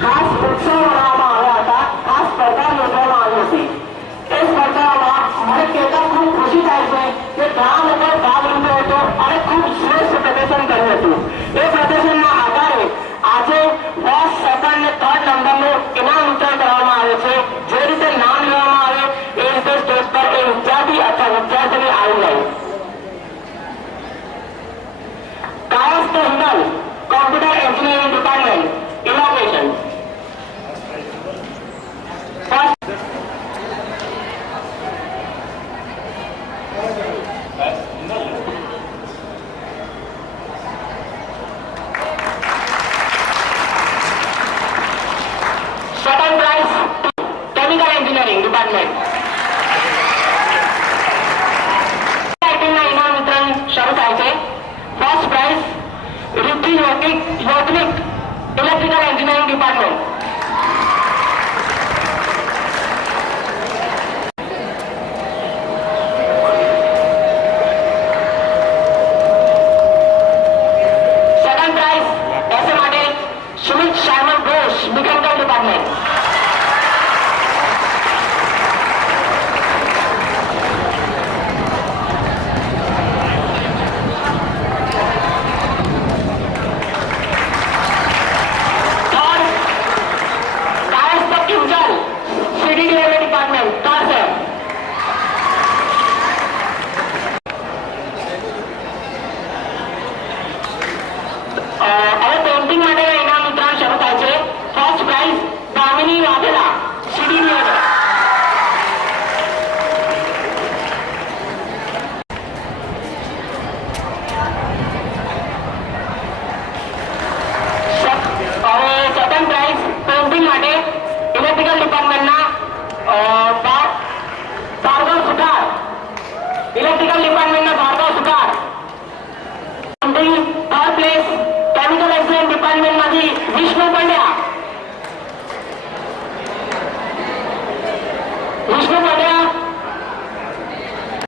ખાસ ઉત્સવ મનાવવામાં આવ્યા હતા, ખાસ સ્પર્ધા યોજવામાં આવી હતી। એ સ્પર્ધામાં મને કહેતા ખૂબ ખુશી થાય છે કે ઘણા લોકોએ ભાગ લીધો હતો અને ખૂબ શ્રેષ્ઠ પ્રદર્શન કર્યું હતું। એ પ્રદર્શનના આધારે આજે ફર્સ્ટ, સેકન્ડ અને થર્ડ નંબરનું ઇનામ વિતરણ કરવામાં આવે છે। જે રીતે નામ લેવામાં આવે એ રીતે સ્ટેજ પર એ વિદ્યાર્થી અથવા વિદ્યાર્થીની આવી જાય। Kayasth Himmal, computer engineering department, innovation. Second prize chemical engineering department. ઇનામ વિતરણ શરૂ થાય છે। First prize Riddhi Yogik electrical engineering department. Second prize essay માટે સુમિત શાર્મલ ઘોષ મિકેનિકલ ડિપાર્ટમેન્ટ। હવે પેઇન્ટિંગ માટેના ઇનામ વિતરણ શરૂ થાય છે। First prize Damini Vaghela, CD હવે સેકન્ડ પ્રાઇઝ પેઇન્ટિંગ માટે ઇલેક્ટ્રિકલ ડિપાર્ટમેન્ટના ભાર્ગવ સુથાર, ઇલેક્ટ્રિકલ ડિપાર્ટમેન્ટના Bhargav Suthar. Third place chemical engineering ડિપાર્ટમેન્ટમાંથી વિષ્ણુ પંડ્યા।